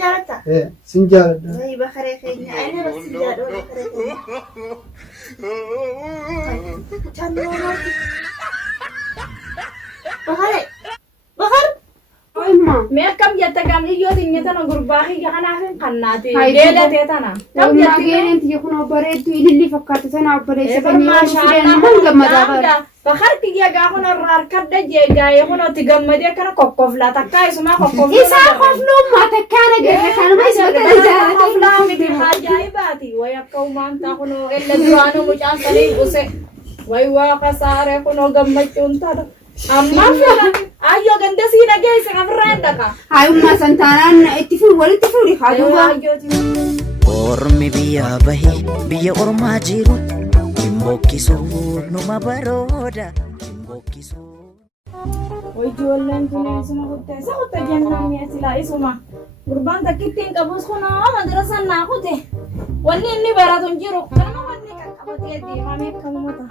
جارتا سنجارة زي بخري خيني أنا بس سنجارة بخري خيني بخري بخر मैं कम जत्ता काम ये यो दिन ये तना गुरबाही क्या खाना है खाना थे डेला थे तना कम जत्ता गेन थी कुन ऑपरेट तू इल्ली फक्कात तना ऑपरेट से बनी माशाअल्लाह मन गमदा बखर की या गा होना रार कर दे जे गाय होना ती गमदे kana kokkofla takka isuma kokkofla isa khoflu ma takkana gere kana ma isma kokkofla miti hajaibati waya kauman ta hono ella durano mujan tani use way wa khasare hono gammachun ta amma ayo ganda sina geese qabranda ka ayumma santanan ittifur wal ittifuri khaduba ormi biya bahi biya orma jiru imbokisu numa baroda imbokisu way jolen tuni isuma hotte janna mi asila isuma urban takittin kabus khona madrasa na khote wanni inni baratun jiru kana wanni kakabati di mame kamota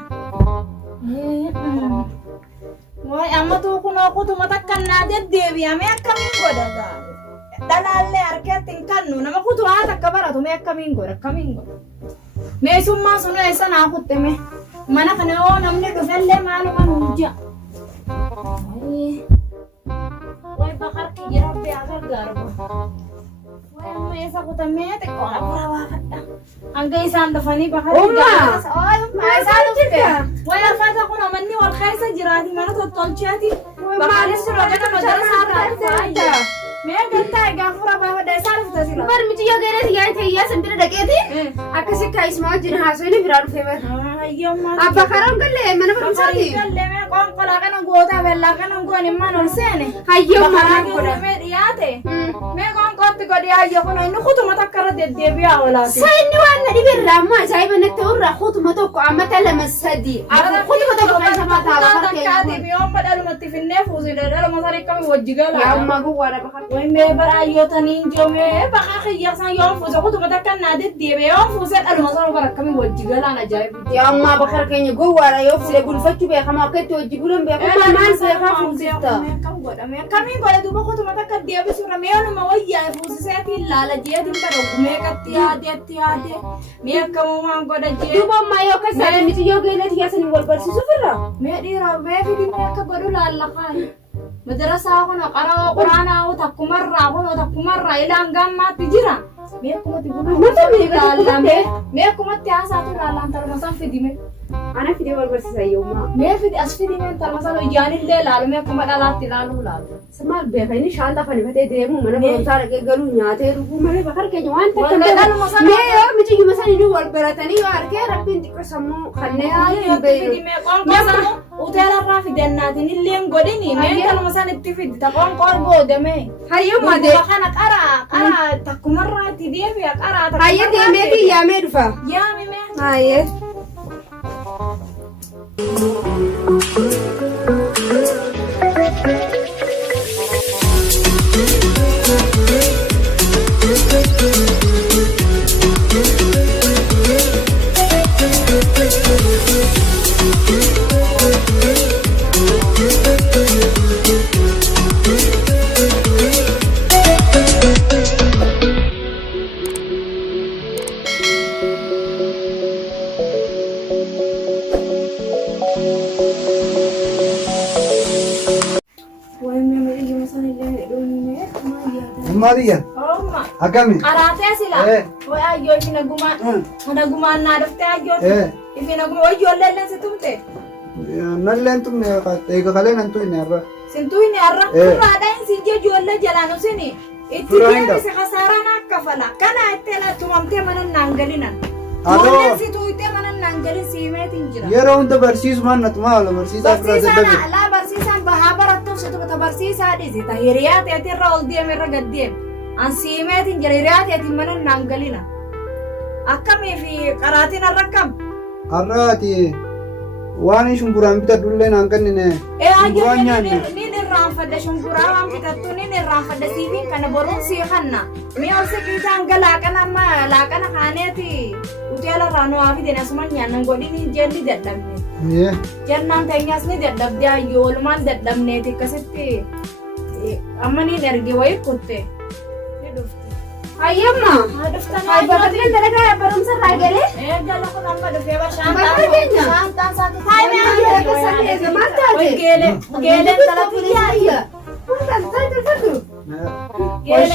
way amma tu kuno kutu matakkan na deddebi ame akamin godaga dalalle arketin kannu nama kutu ata kabaratu me akamin me summa sunu esa na kutte me mana kana o namne dofelle malu manujja way bakar ki jirabbe agar garbo way amma esa kutte me te ko abura wa fatta anga isan dafani bakar ay isan dufte way arfata kuno manni wal khaisa jirati mana to tolchati bakar sunu gata madrasa arta मैं गलता है गाफुरा बाबा डैसा रखता सी पर मुझे यो गेरे थी आई थे या संतरे डके थे आकसे काइस मा जिन हासो ने विराट फेवर अय्यो मा अब खरम कर ले मैंने पर साथी कर ले मैं कौन कोला का न गोता वेला का न गोने मन से ने अय्यो मा को मैं रियाते मैं कौन कोत को दिया यो को न खुद मत कर दे दे बिया वला سيني وانا دي بالرما جاي بنك تقول خط متوك عمت لمسدي خد متوك ما ما تعرف كاتي بيوم بدل ما في النفوس ده ما صار كم وجهه يا ما هو انا بخاف وين بقى يوتني جومي بقى خيار سان يوم فوز خد متك نادي دي بيوم فوز ده ما صار بقى كم وجهه انا جاي يا ما بخير كان جو ورا يوفس يقول فتش بي خما كنت وجبولن بي ما سي خاف زيتا كم يقول دوبا خد متك دي بسوره ميون ما ويا فوز سيتي لا لا جي دم كدو مي كتيا دي مي كم ما قد جي دوبا ما يو كسر متي يو جيلت يا سن ول برسي سفرا مي دي ربي في دي مي كبروا لا لا خاي مدرسة هنا قرأ قرآن أو تكمرة هنا تكمرة إلى أن قام ما تجرا ميكم تقولون ما تبي لا ميكم تياسات لا لا أنت مثلا في دي أنا في دي ول برسي يوم ما في دي أسفل دي أنت مثلا يجاني الليل لا ميكم لا لا تلالو لا سمع بيخيني شان دفعني فتى ديمو من بروسار كقولوا نياته ربو من بخير كجوان تكمل ما يوم تيجي مثلا ينو ول برتني واركي ربي انتك سمو خليها يبيرو مثلا وترى رافي دناتي اللي نقولني ما أنت مثلا تفيد تقوم قلبه دمي هاي ما دي خانك قرأ تكمرة تدي في قرأ هاي دي ميتي يا ميرفا يا ميمي هاي Maria akami karate sila way ayo finaguma na dafte ayo ifinaguma way yolle situmte nallen tum ne ega kale nan tu ne arra sintu ni arra kura da sinje yolle jalano sini itti se khasara na kafala kana itela tumamte manan nangalina ado situ ite manan nangali sime tinjira yero unda barsis man natma wala barsis afra dabe la barsisan bahabaratu situ kata barsisa di sita hiriyat ati rol dia merra gaddiem an sime tinjira hiriyat ati manan nangalina akami fi qaratin arrakam arrati wani shumburan bita dulle nan kanne ayo ni rafada shumbura wan bitattu ni rafada sivin kana borun si khanna mi orse kita angala kana ma la kana khaneti utela rano afi dena sumanya nan godi ni jelli daddamne jannan tanyas ni daddabde ayo luman daddamne ti kasetti amani nergi way kutte ni dufti Hayyamma. Hay bakatee dalagaa barumsa irraa galee. Eegala kun amma dhufee Bakar bashaantaan. keenya. Shaantaan isaati taa'ee Hayyamma keessa keessa maal taate? geeleen talatii Hayya. Waan taate fadhu.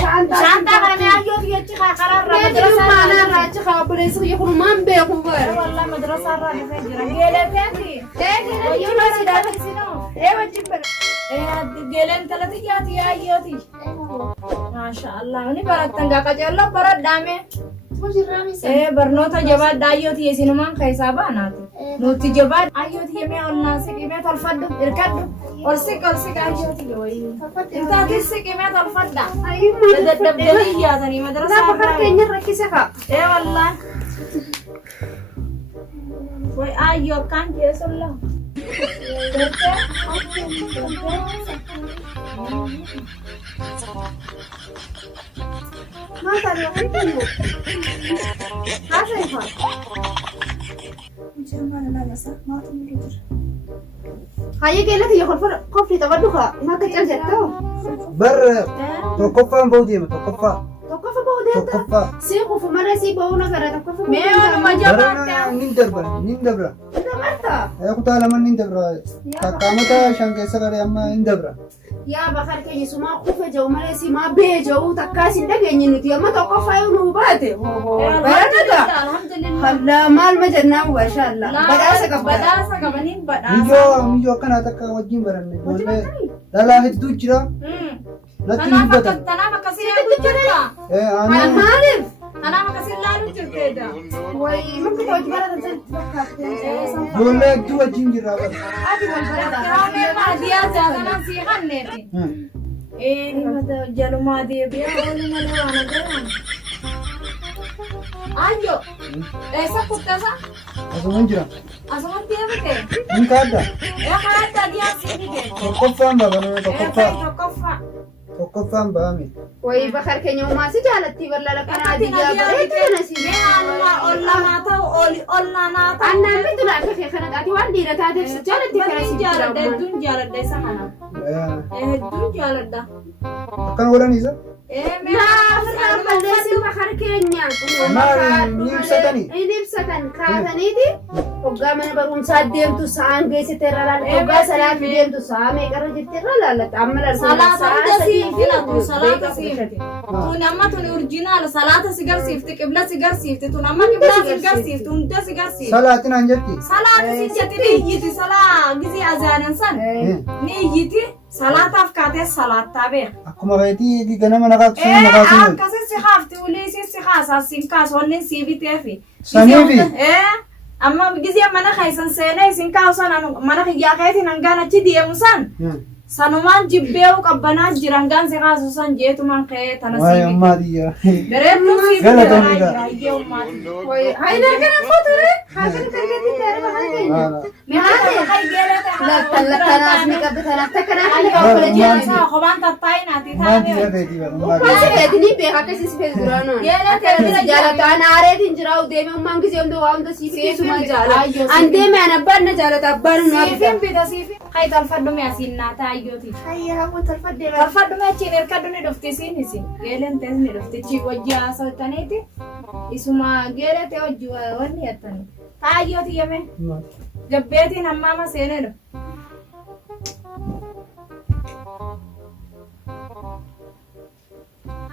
shaantaa kana mi'aayyootii jechi karaarra Madrasa irraa achi kaabaleessa kiyya kun maan beeku bara. wallah madrasaa irraa dhufee jira geelee feeti geeleen talatii jaati yaayyooti maasha allah ni barattan gaa qaceelloo baradhaame barnoota jabaadha ayyooti isinumaan keessaa baanaati nuti jabaadha ayyooti yemee olnaan siqimee tolfadhu irkadhu ol siq ayyooti irtaati siqimee tolfadha dadhabdanii yaatanii madrasaa Bakar keenya rakkise ka. wallah way ayyo kan jeesulla Maal taate bakar keenya? Haasa'e fa. Hayya keenya kiyya kofri taphadhu ka. Akka cal jettoo. bar tokkoffaan ba'u deema tokkoffaa Tokkoffa ba'uu deemta. tokkoffaa Si kufu malee si ba'uu na gara tokkoffa ba'uu mee oluma barana jabaadha nin dabra Dabarta. kutaa lama nin dabra takkaamata shan keessa garee amma nin dabra Yaa bakar keenya sumaa kufe jiru malee si maa bee jiru takkaa si dhageenye nuti amma tokkoffaa yoo nu baate. Baranaga. Hallaa maal ma jennaan maashaallah. Badhaasa qabda. badhaasa qabaniin badhaasa miyyoo akkanaa takka wajjin baranne ijoollee dhalaa hedduu jira natti dubbatan tanaaf akkasii laaluu jirta ani Maaliif? tanaaf akkasii laaluu jirteedha Wayii mukti hojii baratan sirriitti fakkaate. ijoollee hedduu wajjin jirra bara Ati wal barata. kiraamee baadiyyaa jaatanaan sii kanneeti jalumaa deebi'aa oolu malee waan agaraan ayyo eessa kuttasa asuman jira asumatti deebite hin kaadda karaatti adiyaa sii fide tokkoffaan babaname tokkoffaa tokkoffaan ba'ame Wayii bakar keenya uumaa si jaalatti bal'ala kanaa adiyyaa bareedu kana si. ollanaa ta'u ollanaa ta'u Annaan bitu laata kee kana taate waan dhiira taateef si jaalatti kana si jaaladha jira. hedduun jaaladha isa kana hedduun jaaladha akkana godhaniisa Naaf balleessi bakar keenya. maal ni ibsatanii Inni ibsatan kaataniiti. Hoggaa mana barumsaa deemtu sa'aan geessite irra laallata. Hoggaa salaatti deemtu sa'a meeqarra jirti irra laallata. Amma salaata hunda si filatu salaata si tun amma tun urjinaala salaata si garsiifti qibla si garsiifti tun amma qibla si garsiifti hunda si garsiifti salaatinaan jetti salaata si jetti ni iyyiti salaa gizii azaanan san ni iyyiti salaataaf kaatee salaattaa beeka akkuma feetii ganama naqaaqsuu naqaaqsuu akkasii si haafti ulii si haasaa sin kaasonni si biteefi Saniifi? amma gizii mana keessan seenee isin kaasusan mana kiyyaa keetiin hangaan achi deemu san sanumaan jibbeewu qabbanaa jiran gaansi kaasusan jeetumaan ka'ee tana waa'ee si ammaatiyya bereedduu si Galatoomidha. baay'ee ummaati Hayin argana footure. Hakan kargatti taara bakar keenya. Lakkan lakkanaas ni qabdi tanaaf takkanaa kan Maal- jiran. Kophaan tattaa'inaati ammaatiyya feetii bara Uffata feetini beeka akkasii si feetu duraanoon. Akkasii jaalataa naareetiin jira deeme ummaan gisee humna waa hunda siif keessumaa jaalata. An deeme an abbaan na jaalata abbaan nu siifin abda. bita siifin hay talfadhume asiin naa taayyooti Hayya hawwa talfadde bara. talfadhume achiin erkadhu ni dhufti isiin isin geelen tees ni dhufti chi wajji haasawtaniiti isuma geelete wajji wanni yattani taayyooti yeme gabbeetiin hammaama seenedha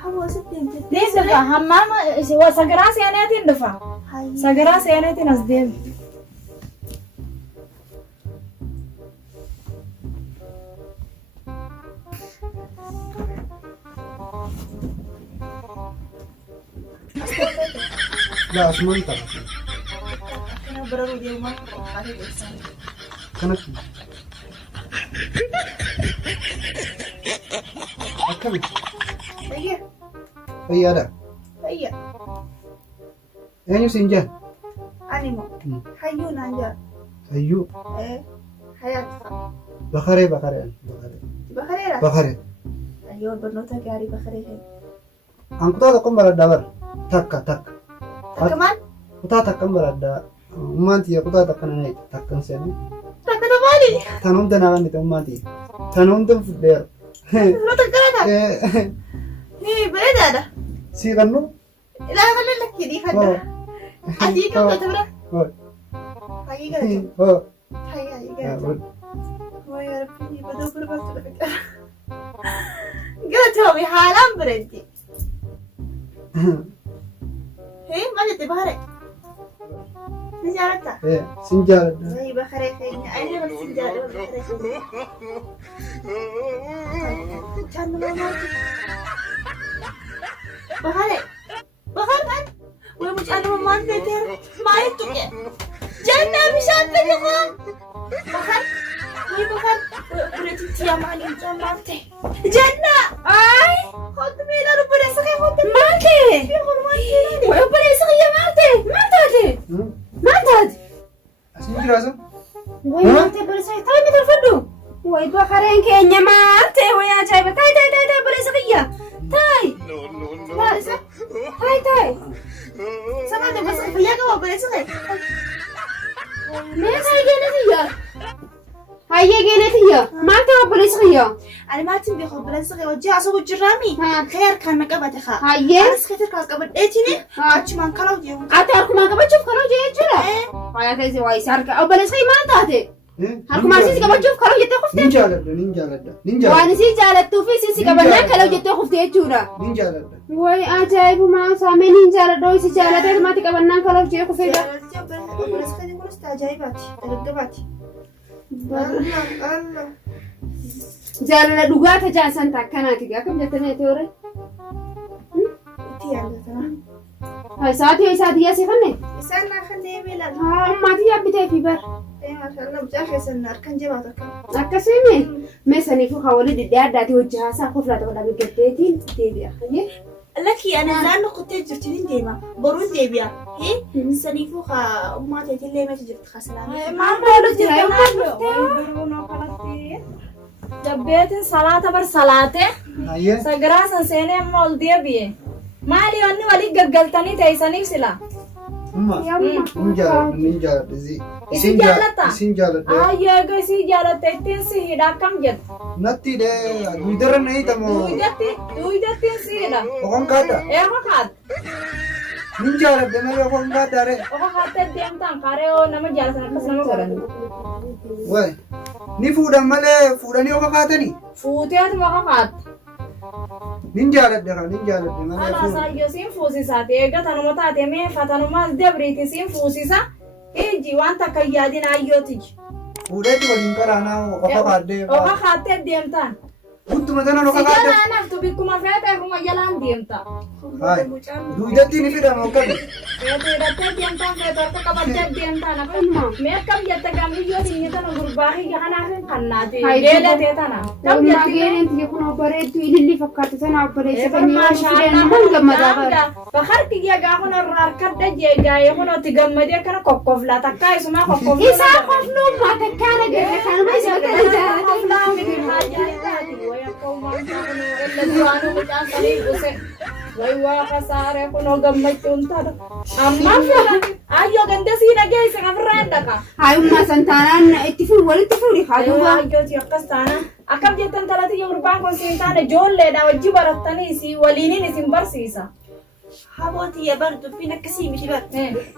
Hawwa sitti himte. ni dhufa hammaama sagaraa seeneetiin dhufa Hayya. sagaraa seeneetiin as deemi laa asuman ta'a Kana bararuu deemaa qophaa'ee keessaa. kanatti akkami Hayya. fayyaadha Hayya. eenyu siin jaa Ani moo. Hayyuu naan jaa. hayyuu Hayaat fa'a. bakaree Bakareera. bakaree Hayyoo barnoota gaarii bakaree kenna. an kutaa tokkon baradhaa bara takka Takka maal? kutaa takkan baradhaa ummaan tiyya kutaa takkan ana takkan seene Takka maali? tan hunda naa kannite ummaan tiyya tan hunda fudheera Barnoota garaadha. Ni bareedaadha. Si kannu? Ilaaha lallakki dhiifadha. Adii kan gata bira. Hayii galata. Hayii galata. Wayyaa rabbii baduu barbaachisu dhabe. Galatoomii haalaan bireetti. Maal jettee baharee? Ni jaalatta? Sin jaaladha. Wayii bakaree keenya. Ayi nama sin jaaladha bakaree keenya. Caan nama maati? Baharee. Baharee. Wayii mucaan nama maal beeteera? Maaliif tuqee? Jannaa bishaan fedhe koo. Bakar. Wayii bakar. Bureetitti yaa maali mucaan maal ta'e? Jannaa. Ayi. Hooti miila lubbuleessa kee hooti. Maal ta'e? Wayii obboleessa kiyya maal ta'e? Maal taate? Maal taate? Asin jiraasa? Wayii maal ta'e obboleessa kiyya? Taa'ee miti ulfadhu. Wayii bakareen keenya maal ta'e? Wayii ajaa'iba. Taa'ee obboleessa kiyya. Taa'ee. Taa'ee. Sama ada bahasa kaya kau boleh sekali. Mana saya gini ya? Ayah gini ya? Mata apa boleh sekali? Ada macam dia kau boleh sekali. Wajah asal wujud rami. Khair kan mereka baca kah? Ayah. Harus kita kalau kabar ini. Cuma kalau dia. Atau aku makan baju kalau dia cura. Ayah saya sih wajah sarka. Oh boleh sekali mana tadi? Aku masih sih baju kalau dia kufte. Ninja. Wani sih jalan tuh sih kabarnya kalau dia kufte cura. Ninja. Woi ajaib mah sama ninja doi sih jalan tadi mati kabarnya kalau dia kufte. Boleh sekali boleh stajai bati. Terdebat. Allah. Jalan dua aja jangan santak kan nanti gak kamu jatuhnya itu orang. Tiada tak. Hai saat dia sih kan nih. Sana kan dia bilang. Mati ya bete fiber. Masalah berjalan senar kan jawab tak. Akkasumi meesanii fi hawli didda ti wajjahasa qofla ta wada bigeteetiin deebi'a kanye laki ana zan qotay jirtin deema borun deebi'a sanifu kha ummata tillee ma jirti khaslaan ما بقول جبيت صلاة بر صلاة Ayah. سجراس سنة مول ديبيه مالي أني ولي قلقلتني تيساني سلا Ninja. Isin jaalata? Isin jaalata. Ayah guys si jalan tetin si hidak kam jet Natti de guidaran nahi tamo. duidatin si hidak Okon kata. Eko kat Ninja de mali okon kata re. Oko kate dem tang kare o nama jalan sana pas nama koran Wai. Ni fudan male fudani okon kata ni. Futiat maka kat Ninja de mali. Ala sayo sin fusi sate ega tanu mata te me fatanu mas debriti sin fusi sa Eji wanta kayyadin ayyotij Fudai walin karana okon kade. Oko kate dem tang Buntu matana okon Sijana kade. anak tu bikuma fete kuma jalan dem tang Hai. Duidati ni fidan okon. Itu dapat dem tang fete tu kabat dem tang apa me kam jatta kam yo ni tan gurbahi gana kan nate gele te tana kam Nama jatti gerin ti kuno bareetu ililli fakkaatu sana opereessa Ebar masyaallah kan gammadaaba. Bahar tiga gahun orang kadda jega ya kuno tiga media kana kokofla takkai semua kokofla Isa qofnu ma takkaana garte kanuma isa kokofla miti haja itu ya kau manja kuno illa duanu mutan sari use wai wa kasare kuno gammachun tada amma fala ayo ganda sina gay sa afranda ka Hayumma santaanaan itti fuudhu walitti fuudhi ayo haadhuba. ayo ti akkastana akam jettan talati yoruban kon sintane jolle da wajji barattani si walinin isin barsisa Haboti ya baru tu pina kasi mesti bar.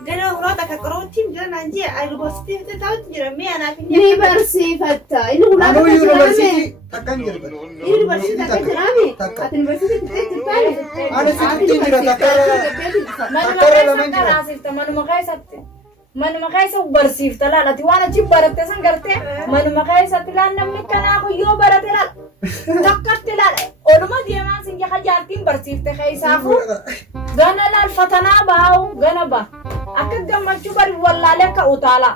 Gana urata ka karotim gana nanti air bostif tu tahu tira me anak Ni barsiifatta. Inni Anu gulaata university takkan jirta. University takka jiraami. Ati university takka jirtaani. Ada sitti jira takkara. Takkara laman jira. Manuma kaisa barsifta la ti wana ci baratte san garte manuma kaisa tilan namni kana ko yo barate la takkarte la oluma diama sin ya hajartin barsifta kaisa fu gana la fatana baw gana ba akka gammachu bari wallale ka utala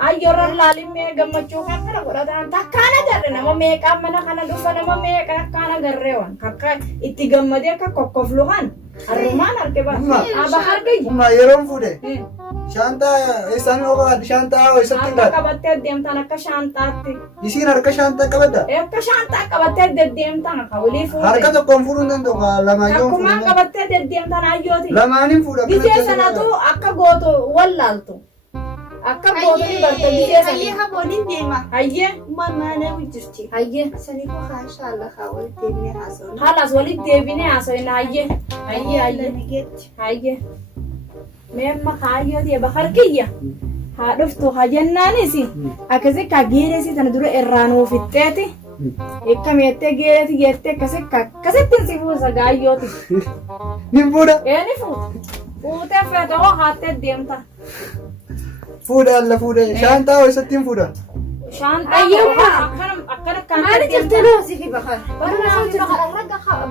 ayyoran lalim me gammachu kan kana godatan takkana garre nama me kamana kana dufa nama me kana garrewan kakka itti gammade ka kokkofluhan arruman arkeba aba hargay Umma yeron fude. Shanta isan okon shanta o isatti Akka ngat. qabattee deemtaan akka shaantaatti. Isin harka shanta qabada. Akka shaantaa qabattee deddeemtaan akka walii fuute. Harka tokkoon fuudhuun danda'u lamaayyoon Akkumaan fuudhuun. qabattee deddeemtaan hayyooti. Lamaaniin fuudha. Biyya sanatu akka gootu wallaaltu. Akka bootanii barta gisee sanii. Hayyee habooliin deema. Hayyee. Maana wajjirti. Hayyee. Sanii koo haashaallah haa walitti deebinee haasa'u. Haalas walitti deebinee haasa'ina hayyee. Hayyee hayyee. Nageetti. Hayyee. Meemma kaayyooti bakar kiyya. Haa dhuftu haa jennaanis akkasii ka geeresi tana dura irraa nuuf itteeti. Ikkameettee geereti jettee akkasittiin si fuusa gaayyooti. Ni fuudha. Ni fuuta. Fuutee feete hoo haattee deemta. Fuudha alla fuudha. Shaantaa eessatti hin fuudha? Shaantaa akkana kan Maali jirtee noosifi bakar?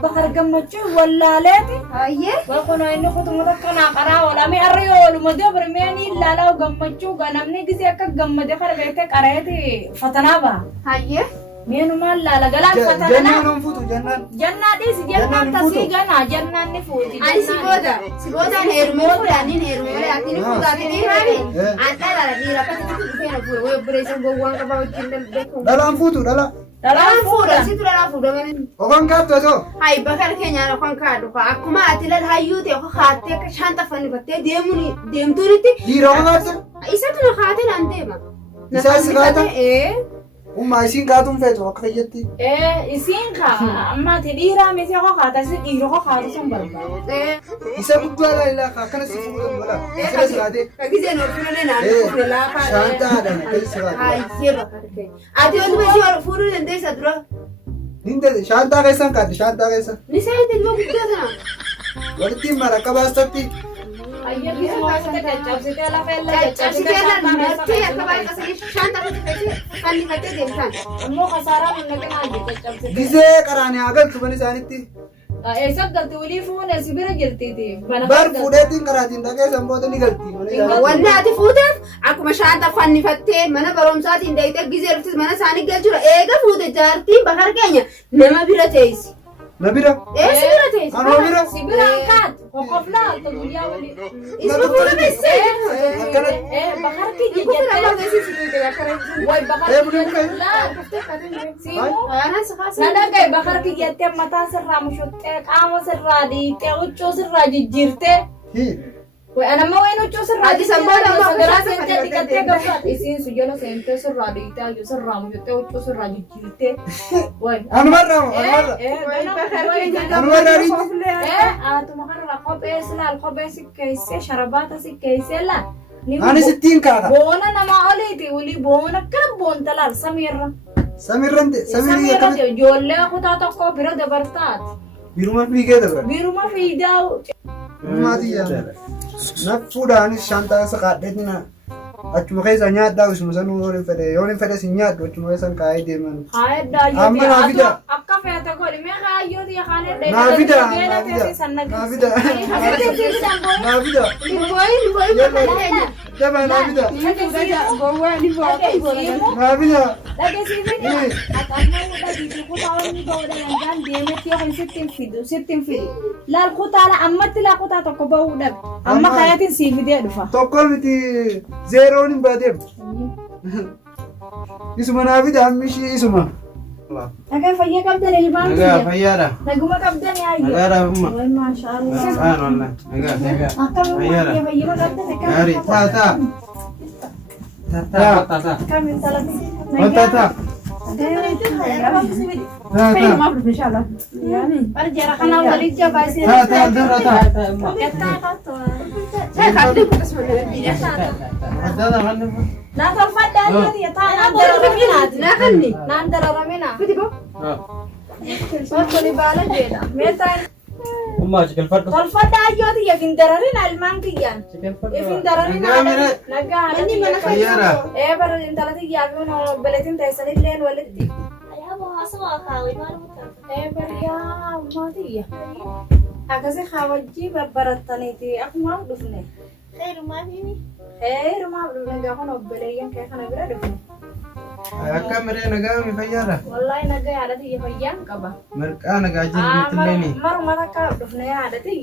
bakar gammachuu wallaaleeti. Hayyee. Bakuna inni kutumata kanaa qaraa oolame arri ooluma dabrameenii ilaalaa gammachuu namni gisee akka gammade kana beekte qareeti fatanaa baha. Hayyee. Meenumaan laala galaan fatanaa. Jannaan hin fuutu jannaan. Jannaa dhiisi jannaan tasii ganaa jannaan ni fuuti. Ani si boodaan heerumee fuudhaniin heerumee ati ni fuudhaati dhiiraani. An dhalaala dhiira akkasitti dhufee na fuudha. Wayii obboleessan gowwaan qabaa wajjin dalbeeku. Dhalaan fuutu dhala. Dhalaan fuudha. Situ dhalaa fuudha malee. Okan kaattu osoo. Hayi bakar keenyaan okan kaadhu akkuma ati lal hayyuu ta'e oka kaattee akka shaanta fannifattee deemtuunitti. Dhiira okan kaattu. Isatu na kaatee naan deema. Isaan si kaata? Ummaa isiin kaatuun feetu akka fayyatti. Isiin ammaati dhiiraa miti hoo kaata si dhiira hoo kaatu sun barbaada. Isa guddaa laalaa akkana si fuudhan mala. Asirra si kaatee. Gisee noo fuudhanii naan fuudhe laafaa. Shaantaadhaan akkasii si kaatee. Hayyee bakar keenya. Ati wanti si fuudhuu dandeessa dura. Ninde shaantaa keessan kaate shaantaa keessa. Ni saayite ilmoo guddaa sana. Walitti mara akka baastatti. Ayyee bisuma wanta caccabsitee lafa ella Caccabsitee lafa martee akka baay'ee qasanii shaanta fannifattee deemtaan. Ammoo kasaaraa hin naqinaa jee caccabsitee. Gisee qaraanii haa galtu mana isaanitti. Eessa galti walii fuune si bira jirtiiti. Bar fuudheetiin qaraatiin dhaqee sanboota ni galti mana isaanitti. Wanni ati fuuteef akkuma shaanta fannifattee mana barumsaatiin dayitee gisee dhuftis mana isaanii galchuudha. Eega fuute jaartiin bakar keenya nama bira teessi. Na bira. Si bira teessi. Anoo bira. Si bira kaat kokoflaa alta guyyaa walii. Isma fuula beessee. Akkana. Bakar kiyya jettee. Way bakar kiyya siimu. Nadagay bakar kiyya jettee mataa sirraa mushuttee qaama sirraa dhiittee huccuu sirraa jijjiirtee. Way anamma wayin huccuu sirraa Ati sanboota amma sagaraa seentee dhiqattee gabbaat isiin su jala seentee sirraa dhiittee hayyuu sirraa mushuttee huccuu sirraa jijjiirtee. Way. Anumarraa anumarraa. Atuma kanarraa kophee silaal kophee si keessee sharabaata si keessee laal. Ani sittiin kaata. Boona namaa oliiti walii boona akkana boonta laal samiirra. Samirrante samirii Samiirra ijoollee kutaa tokko bira dabartaati. biruma fiigee dabra. Biruma fiidaa. Maatii yaa. Na fuudhaanis shaantaa isa kaadheetina. Achuma keessa nyaadhaa isuma sanuu yoo hin fedhe si nyaadhu achuma keessa kaa'ee deeman. Haayeddaa Amma naa fida. akka feete godhi mee kaayyooti yookaan hedhee. Naa fida. Naa fida. Naa fida. Dabaa naa fida. Naa fida. Laal kutaala ammatti laa kutaa tokko bahuu dhabe. Amma kaayatiin sii fidee dhufa. Tokko miti zeeroon hin baadeem. Isuma naa fida ammishii isuma. Nagaa fayyaa qabdan ilmaan Nagaa fayyaadha. Naguma qabdan yaayyo. Nagaadha umma. Wai maashaallah. Afaan wallah. Nagaa. Akkam Fayyaadha. fayyima qabdan akkam. Gaarii. Taa. Taa. Kam intalati. Wanta taa. Fayyumaaf dhufe inshallah. Barjara kana waliin jabaa isin. Taa. Dura taa. Gettaa katto. Kalli kutas malee. Adda wanni. Naa tolfaddaa jiruti taa naan dararaminaati. Naa kanni. Naan dararamina. Fiti boo. Wattoli baala jedha. Meetaan Umma cikalfadhu. tolfaddaa jiruti yafin dararina ilmaan kiyyaan. Yafin dararina. Nagaa mire. Nagaa. Inni mana Fayyaadha. bara intalati yaafi beletin teessanilleen walitti. Bariyaa maatiyya. Akkasii hawajjii barataniiti akkumaaf dhufne. Heerumaaf dhufne gaafa obboleeyyan kee kana bira dhufne. Akka miree nagaa mi fayyaadha. Wallaahi nagaa yaadati fayyaan qaba. Marqaa nagaa jiranitti Maruma takka dhufne yaadati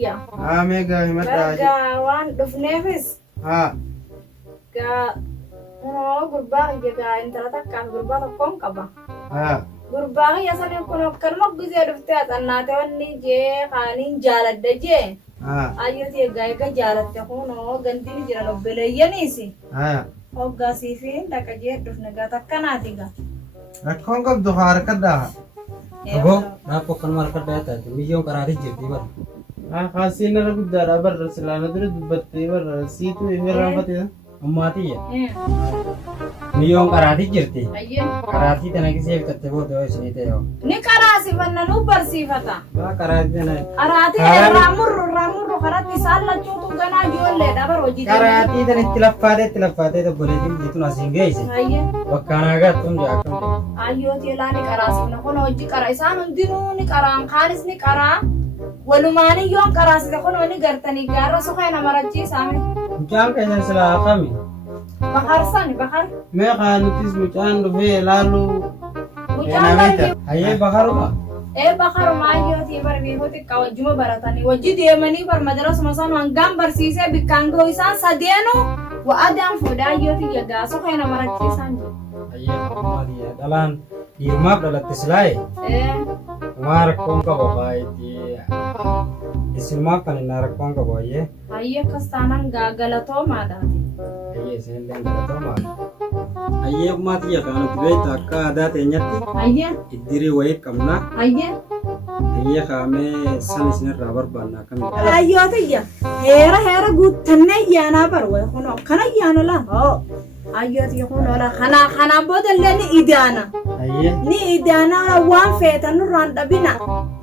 meegaa himadhaa. Margaa waan dhufneefis Haa. gurbaa gaa intala takkaaf gurbaa tokkoon qaba. Haa. Gurbaa kiyya sanii kun akkanuma gisee dhuftee xannaate wanni jee kaaniin jaaladda jee. Haa. Ayyuti egaa egaa jaalatte kunoo gandini jiran obboleeyyaniisi. Haa. Hoggaasii fi dhaqa jedhuuf nagaa takkanaati gaa. Rakkoon qabdu haa harkadhaa. Aboo dhaaboo kanuma harkadhaa taate miyyoon qaraatii jirti bara. Kaasiin irra guddaadha barra silaana dura dubbattee barra siitu irraanfatee. Ammaatiyya miyyoon qaraatii jirti. Ayyee. Qaraatii tana gisee bitatte booda yoo isinii ta'e yoo. Ni qaraasifanna nu barsiifata. Baa qaraatii tana. Qaraatii raamurru karatti isaan lachuutu ganaa ijoolleedha bara hojii. Qaraatii tana itti laffaatee obboleettiin bituun asiin geesse. Ayyee. Bakka naa gaattuun jaakkamte. Ayyooti ilaani qaraasifna kun hojii qara isaan hundinuu ni qaraan kaanis ni qaraa. Walumaaniyyoon qaraasita kun wani gartanii gaarra suqee nama rachiisaame. Mucaan keessan silaa akkami? Bakarsani bakar. Mee kaa nutis mucaan dhufee ilaalu. Mucaan barbi. Hayyee bakaruma. Bakaruma ayyooti barbi xiqqaa wajjuma baratanii wajji deemanii bar madarasuma san hangam barsiisee bikkaan ga'u isaan sadeenu wa'adaan fuudha ayyooti yaggaa suqee nama rachiisaan jiru. Hayyee bakumaadiyya dhalaan dhiirumaaf dhalatte silaaye. Waa rakkoon qaba baay'ee. Isinumaaf kan inni rakkoon qabu hayyee. Hayyee akkas taanaan galatoomaadhaati. Hayyee isinillee galatoomaadha. Hayyee kumaatiyya kan nuti beektu akka aadaa teenyatti Hayyee. iddirii wayii qabna. Hayyee. Hayyee kaamee san isinirraa barbaanna akkamii. Ayyootiyya heera guuttannee ayyaanaa barwa kunoo kana ayyaana laa. Ayyootiyya kunoo laa kanaan booda illee ni idaana. Hayyee. Ni idaana waan feetan nurraan dhabina.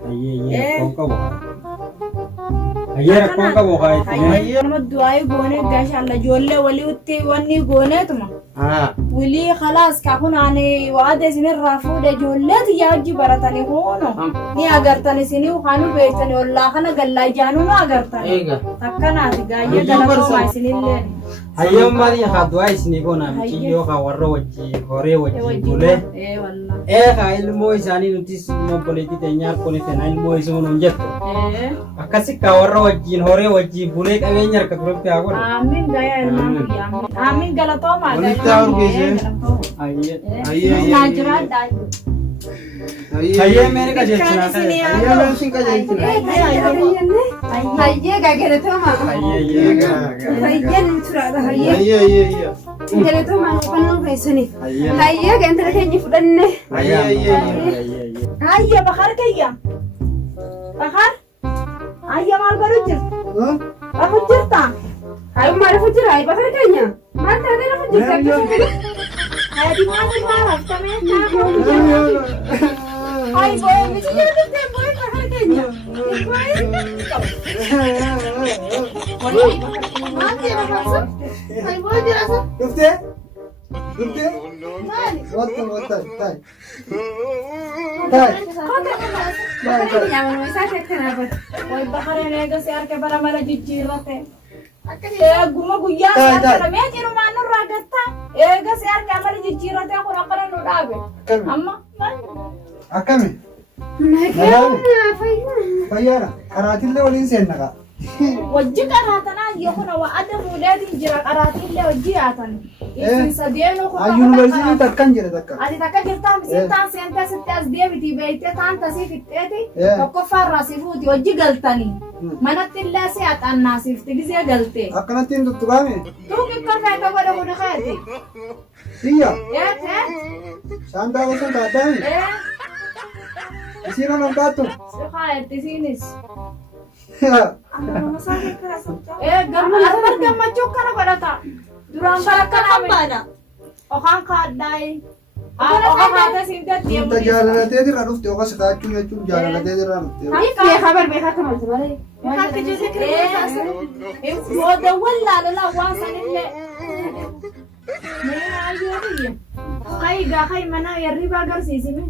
Hayyee rakkoon qabu. Hayyee rakkoon qabu haa itti. Hayyee nama du'aayi goonee gaashaalla ijoollee walii utti wanni gooneetuma. Wilii khalaas kaa kunaani waada isinirraa fuudhe ijoolleeti yaajji baratanii huuno. Ni agartan isinii ukaanu beektanii ollaa kana gallaa ijaanuu nu agartanii. Takkanaati gaayyee galatoomaa isinillee. Hayyee maaliif haa du'aa isinii goona michiyyoo haa warra wajjii horee wajjii bulee. Haa ilmoo isaanii nutis obboleettii teenyaa harkoon ittiin ilmoo isuu nuun jettu. Akkasi kaa warra wajjiin horee wajjii bulee qabeenya harka turatti haa godhu. Amiin gaayaa ilmaan guyyaa. Amiin galatoomaa Hayyee meeni qajeelchinaa ta'e. Hayyee meeshin qajeelchinaa. Hayyee galatoomaa. Hayyee ni turaadha hayyee. Hayyee. Galatoomaa qonnaan keessaniif. Hayyee gantara keenya fudhanne. Hayyee. Hayyee bakar kiyya. Bakar. Hayyee maal godhu jirta? Rafu jirta? Hayyuu maal rafu jira? Bakar keenya. Maal taatee rafu jirta? Hayyee maal haftamee taa'u? Hayyee boo'ee miti jirtu boo'ee bakar keenya. Maal jedha baksa? Hayyee boo'ee jiraasa? Dhuftee? Wata. Wai bakareen eegas harka bara mala jijjiirrate. Eeguma guyyaa si harka mee jiru maannurraa gattaa? Eegas harka mala jijjiirrate kun akkana nu dhaabe. Amma Akkami? Fayyaadha. Qaraatillee waliin seennaqa. wajji qaraatanaa yoo kuna wa'ada fuudheetiin jira qaraatillee hojii haatan. Isin sadeenu kun Yuunivarsiitii takkan jedha takka. ati takka jirtaan bisintaan seentee sitti as deebiti beektee taan tasii fixxeeti tokkoffaarraa si fuuti hojii galtanii. Manatti illee si haxannaasifti gisee galtee. Akkanattiin tuttuqaame. Tuuki korfeeta godha kun keeti. Biyya. Saantaa gosa taataani. Isiin anan baattu. Si kaayetti isiinis. Arbar gammachuu kana godhata. Duraan bara kana okaan kaaddaa'e. Oka kaatee siinteetti Inta jaalalattee irraa dhufte okas kaachuu jechuun jaalalattee irraa dhufte. Booda wallaalala waan sanillee. Gaa kai mana hirriba agarsiisime.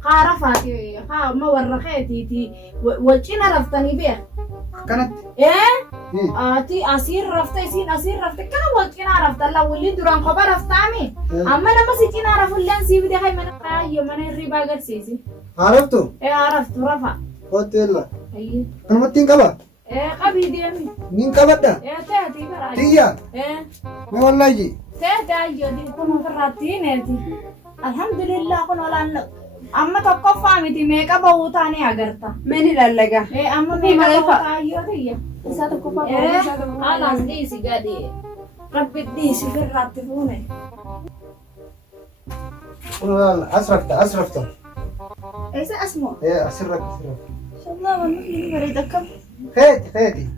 Haara faati ma warra keetiiti wacina raftanii beek. Akkanatti. Ati asiin rafte isiin asiin rafte kana wacina raftalla waliin duraan kopha raftaami. Amma nama si cinaa rafulleen sii fide kai mana kaayyo mana hirriba agarsiisi. Haaraftu? Haaraftu rafa. Hoteella. Kanumatti hin qaba? Qabii deemi. Nin qabadha? Teetii baraa. Tiyya? Ma wallaahi? Teetii ayyooti kun ofirraatti neeti. Alhamdulillah kun olaan amma tokkoffaa miti meeqa bahuu taane agarta. Meni lallaga. Amma meeqa bahuu taayyootiyya. Isa tokkoffaa. Haalaas dhiisi gadi. Rabbi dhiisi firraatti fuune. أسرفت Eessa asmoo? إيه أسرك Shallah wanni inni bareeda akkam. خيتي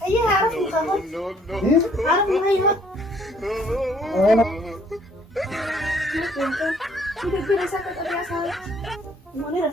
Hayya haaraf muka hon. إيه Haaraf muka hayya. Ini bira sa ka kaya sa. Mo ni ra.